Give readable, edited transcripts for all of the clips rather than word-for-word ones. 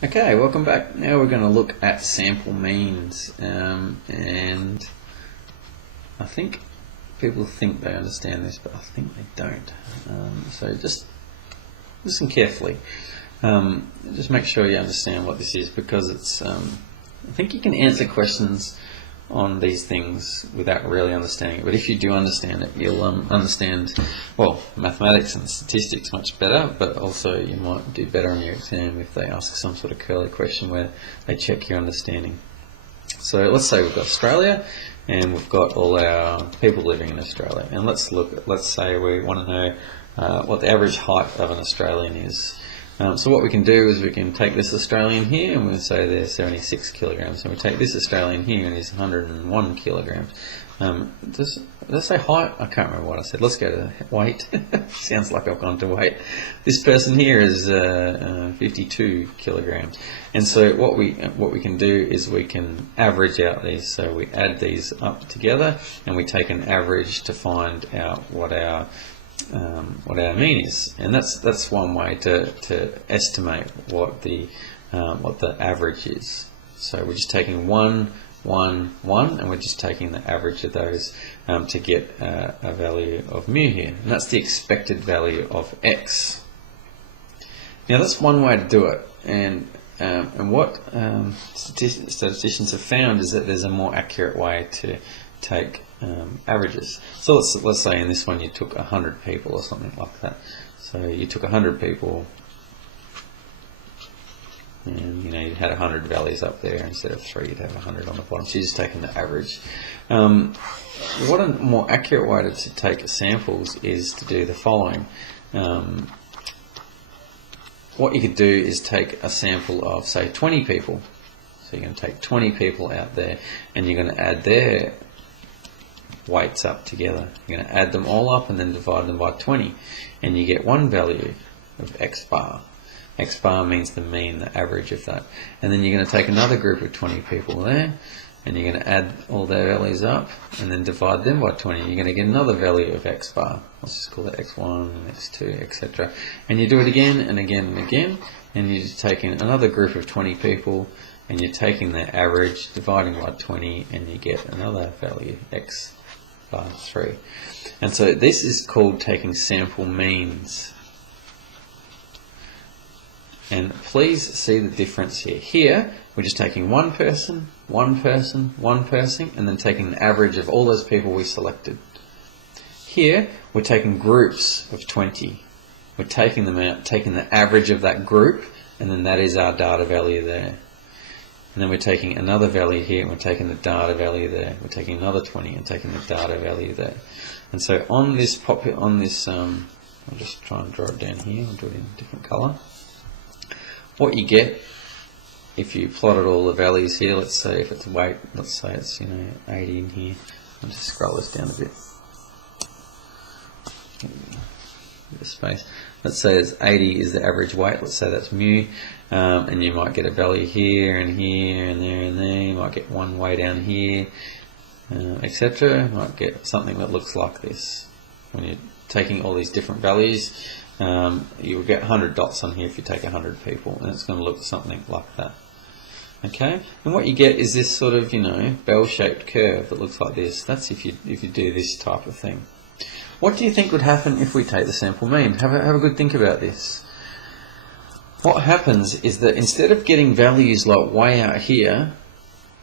Okay, welcome back. Now we're going to look at sample means, and I think people think they understand this, but I think they don't. So just listen carefully. Just make sure you understand what this is, because it's. I think you can answer questions on these things without really understanding it, but if you do understand it, you'll understand, well, mathematics and statistics much better, but also you might do better on your exam if they ask some sort of curly question where they check your understanding. So let's say we've got Australia and we've got all our people living in Australia, and let's say we want to know what the average height of an Australian is. So what we can do is we can take this Australian here and we'll say they're 76 kilograms, and we take this Australian here and he's 101 kilograms. Did I say height? I can't remember what I said. Let's go to weight. Sounds like I've gone to weight. This person here is 52 kilograms, and so what we can do is we can average out these. So we add these up together and we take an average to find out what our mean is, and that's one way to estimate what the average is. So we're just taking 1, 1, 1, and we're just taking the average of those to get a value of mu here, and that's the expected value of x. Now that's one way to do it, and what statisticians have found is that there's a more accurate way to take averages. So let's say in this one you took 100 people or something like that. So you took 100 people, and you had 100 values up there instead of 3. You'd have 100 on the bottom. So you're just taking the average. What a more accurate way to take samples is to do the following. What you could do is take a sample of, say, 20 people. So you're going to take 20 people out there, and you're going to add their weights up together. You're going to add them all up and then divide them by 20, and you get one value of x bar. X bar means the mean, the average of that. And then you're going to take another group of 20 people there, and you're going to add all their values up and then divide them by 20. You're going to get another value of x bar. Let's just call it x1 and x2, etc. And you do it again and again and again, and you're just taking another group of 20 people and you're taking their average, dividing by 20, and you get another value, x bar 3. And so this is called taking sample means. And please see the difference here. Here, we're just taking one person, one person, one person, and then taking the average of all those people we selected. Here, we're taking groups of 20. We're taking them out, taking the average of that group, and then that is our data value there. And then we're taking another value here, and we're taking the data value there. We're taking another 20 and taking the data value there. And so on this, I'll just try and draw it down here. I'll draw it in a different colour. What you get if you plotted all the values here, let's say if it's weight, let's say it's 80 in here. I'll just scroll this down a bit. Bit of space. Let's say it's 80 is the average weight. Let's say that's mu, and you might get a value here and here and there and there. You might get one way down here, etc. You might get something that looks like this. When you're taking all these different values, you will get 100 dots on here if you take 100 people, and it's going to look something like that. Okay, and what you get is this sort of bell-shaped curve that looks like this. That's if you do this type of thing. What do you think would happen if we take the sample mean? Have a good think about this. What happens is that instead of getting values like way out here,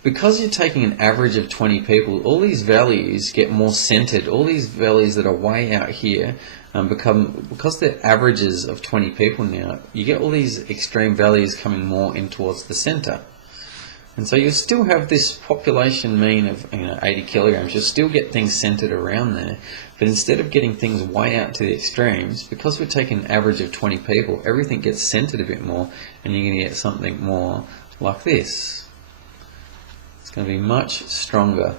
because you're taking an average of 20 people, all these values get more centered. All these values that are way out here because they're averages of 20 people now, you get all these extreme values coming more in towards the center. And so you'll still have this population mean of 80 kilograms. You'll still get things centered around there. But instead of getting things way out to the extremes, because we're taking an average of 20 people, everything gets centered a bit more, and you're going to get something more like this. It's going to be much stronger,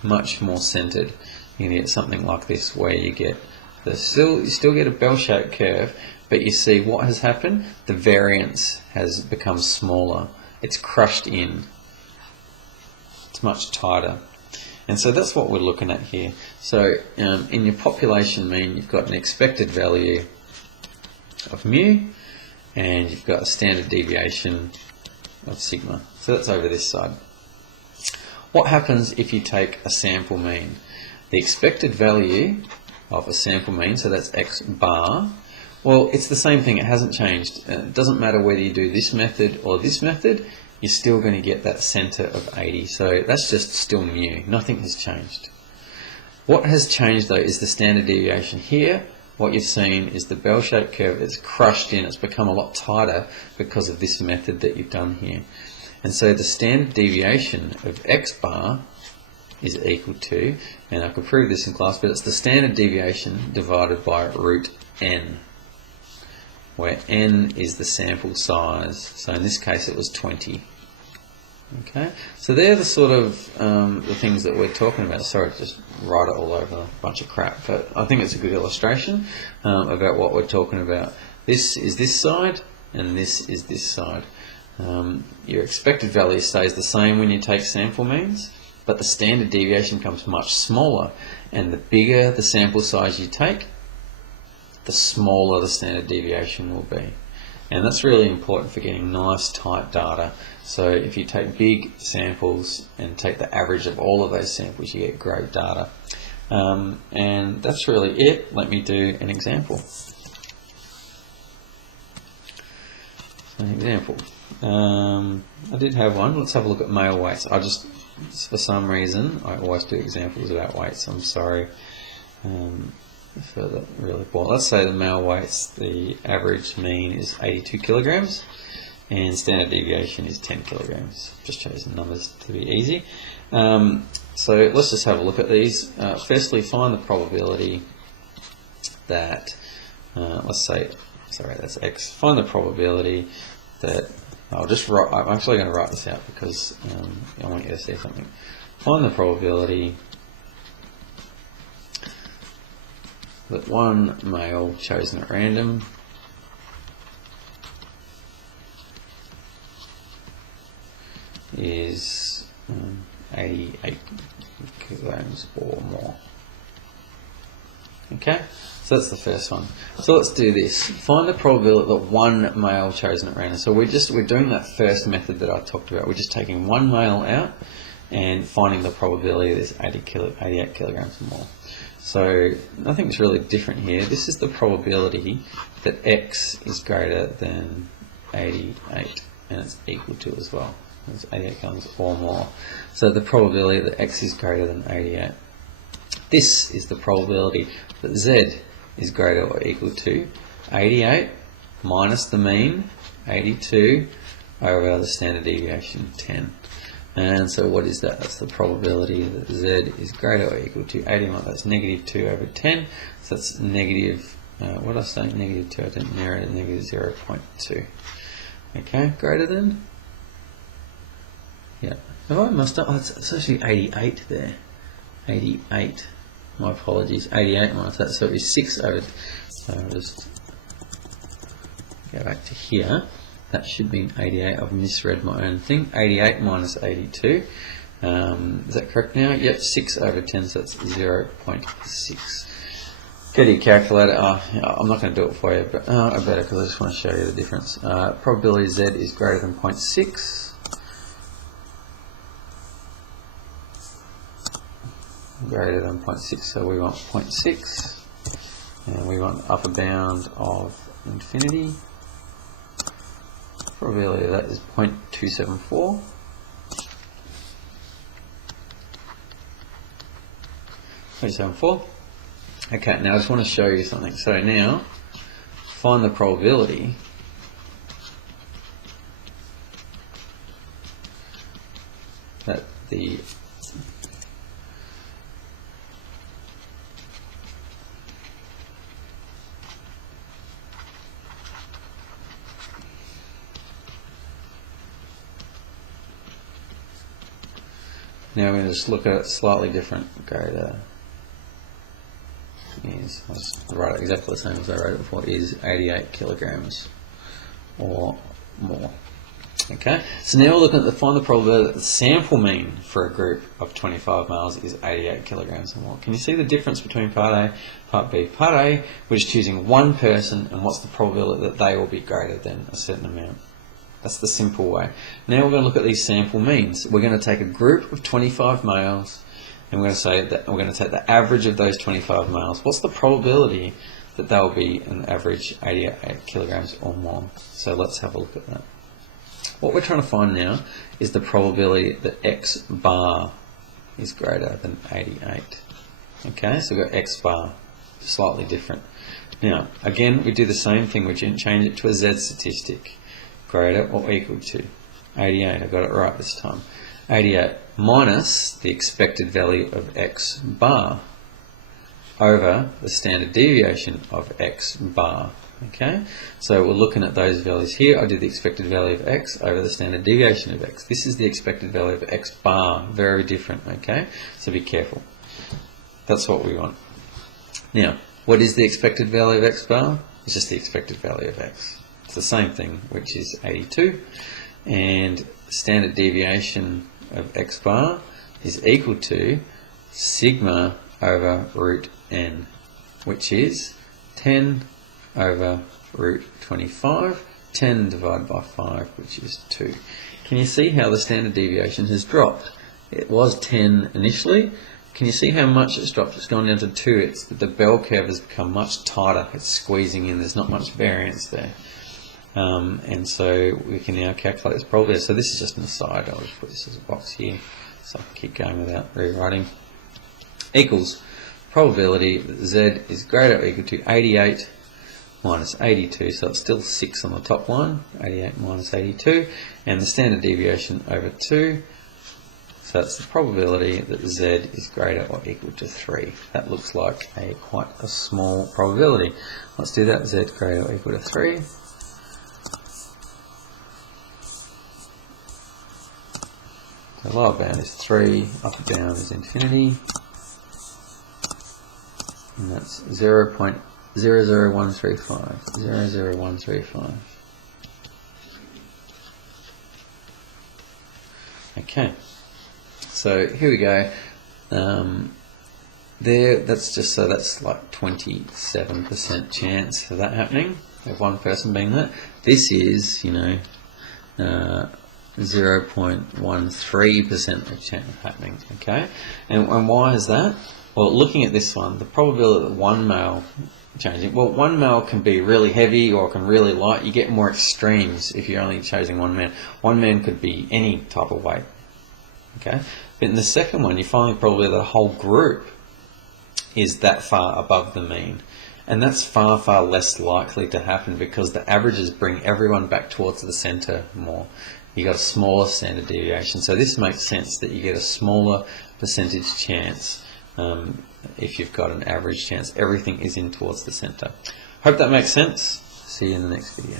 much more centered. You're going to get something like this, where you get you still get a bell-shaped curve, but you see what has happened? The variance has become smaller. It's crushed in. It's much tighter. And so that's what we're looking at here. So in your population mean, you've got an expected value of mu, and you've got a standard deviation of sigma. So that's over this side. What happens if you take a sample mean? The expected value of a sample mean, so that's x bar, well, it's the same thing, it hasn't changed. It doesn't matter whether you do this method or this method, you're still going to get that center of 80. So that's just still mu, nothing has changed. What has changed though is the standard deviation. Here, what you've seen is the bell-shaped curve, it's crushed in, it's become a lot tighter because of this method that you've done here. And so the standard deviation of x bar is equal to, and I could prove this in class, but it's the standard deviation divided by root n, where n is the sample size. So in this case it was 20. Okay, so they're the sort of the things that we're talking about. Sorry to just write it all over a bunch of crap, but I think it's a good illustration about what we're talking about. This is this side, and this is this side. Your expected value stays the same when you take sample means, but the standard deviation becomes much smaller, and the bigger the sample size you take, the smaller the standard deviation will be. And that's really important for getting nice tight data. So if you take big samples and take the average of all of those samples, you get great data. And that's really it. Let me do an example. I did have one. Let's have a look at male weights. For some reason, I always do examples about weights. I'm sorry for that really poor. Let's say the male weights, the average mean is 82 kilograms and standard deviation is 10 kilograms. Just chose the numbers to be easy. So let's just have a look at these. Firstly, find the probability that, let's say, sorry, that's x. Find the probability that, I'm actually going to write this out because I want you to see something. Find the probability that one male chosen at random is 88 kilograms or more. Okay, so that's the first one. So let's do this. Find the probability that one male chosen at random. So we're doing that first method that I talked about. We're just taking one male out and finding the probability there's 88 kilograms or more. So nothing's really different here. This is the probability that x is greater than 88, and it's equal to as well. It's 88 kilograms or more. So the probability that x is greater than 88. This is the probability that z is greater or equal to 88 minus the mean, 82, over the standard deviation, 10. And so what is that? That's the probability that z is greater or equal to 81. That's negative 2 over 10. So that's negative, what did I say? Negative 2. I didn't narrow it, negative 0.2. Okay, greater than? Yeah. Have I messed up? Oh, it's actually 88 there. 88. My apologies. 88 minus that. So it is 6 over. So I'll just go back to here. That should be 88. I've misread my own thing. 88 minus 82. Is that correct now? Yep, 6 over 10, so that's 0.6. Go to your calculator. I'm not going to do it for you, but I better because I just want to show you the difference. Probability Z is greater than 0.6. Greater than 0.6, so we want 0.6. And we want the upper bound of infinity. Probability of that is 0.274. Okay, now I just want to show you something. So now, find the probability that the now I'm going to just look at it slightly different. Go to is, I'll just write it exactly the same as I wrote it before, is 88 kilograms or more. Okay, so now we're looking at find the probability that the sample mean for a group of 25 males is 88 kilograms or more. Can you see the difference between part A, part B? Part A, we're just choosing one person, and what's the probability that they will be greater than a certain amount? That's the simple way. Now we're going to look at these sample means. We're going to take a group of 25 males, and we're going to say that we're going to take the average of those 25 males. What's the probability that they'll be an average 88 kilograms or more? So let's have a look at that. What we're trying to find now is the probability that X bar is greater than 88. Okay, so we've got X bar, slightly different. Now, again, we do the same thing. We change it to a Z statistic, greater or equal to 88. I got it right this time. 88 minus the expected value of X bar over the standard deviation of X bar. Okay, so we're looking at those values here. I did the expected value of X over the standard deviation of X. This is the expected value of X bar, very different. Okay, so be careful. That's what we want. Now, what is the expected value of X bar? It's just the expected value of X. It's the same thing, which is 82, and standard deviation of X bar is equal to sigma over root n, which is 10 over root 25, 10 divided by 5, which is 2. Can you see how the standard deviation has dropped? It was 10 initially. Can you see how much it's dropped? It's gone down to 2. It's the bell curve has become much tighter. It's squeezing in. There's not much variance there. And so we can now calculate this probability. So this is just an aside. I'll just put this as a box here so I can keep going without rewriting. Equals probability that Z is greater or equal to 88 minus 82. So it's still 6 on the top line. 88 minus 82. And the standard deviation over 2. So that's the probability that Z is greater or equal to 3. That looks like quite a small probability. Let's do that. Z greater or equal to 3. The lower bound is 3, upper bound is infinity. And that's 0.00135. 0.00135. Okay. So here we go. That's like 27% chance of that happening, of one person being that. This is, 0.13% of chance of happening. Okay, and why is that? Well, looking at this one, the probability that one male changing. Well, one male can be really heavy or can really light. You get more extremes if you're only choosing one man. One man could be any type of weight. Okay, but in the second one, you find probably the whole group is that far above the mean, and that's far, far less likely to happen because the averages bring everyone back towards the center more. You got a smaller standard deviation, so this makes sense that you get a smaller percentage chance if you've got an average chance. Everything is in towards the center. Hope that makes sense. See you in the next video.